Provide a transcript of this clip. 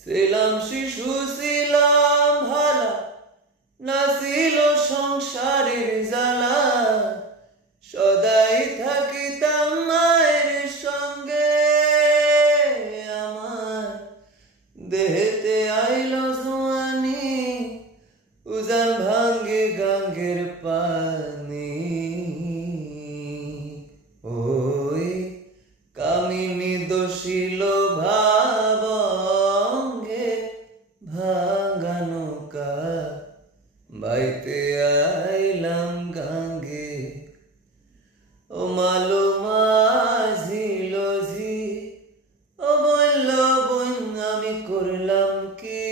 ছিলাম শিশু ছিলাম ভালা, না ছিল সংসারের জ্বালা, সদাই থাকিতাম মায়ের সঙ্গে। আমার দেহেতে আইল জোয়ানি, উজান ভাঙ্গে গাঙ্গের পানি। ওই কামিনী দোষিল ভাবঙ্গে ভাঙ্গা নৌকা বাইতে আইলাম গাঙ্গে। ও মালো মাঝিল ঝি, ও বলল বোন আমি করলাম কি?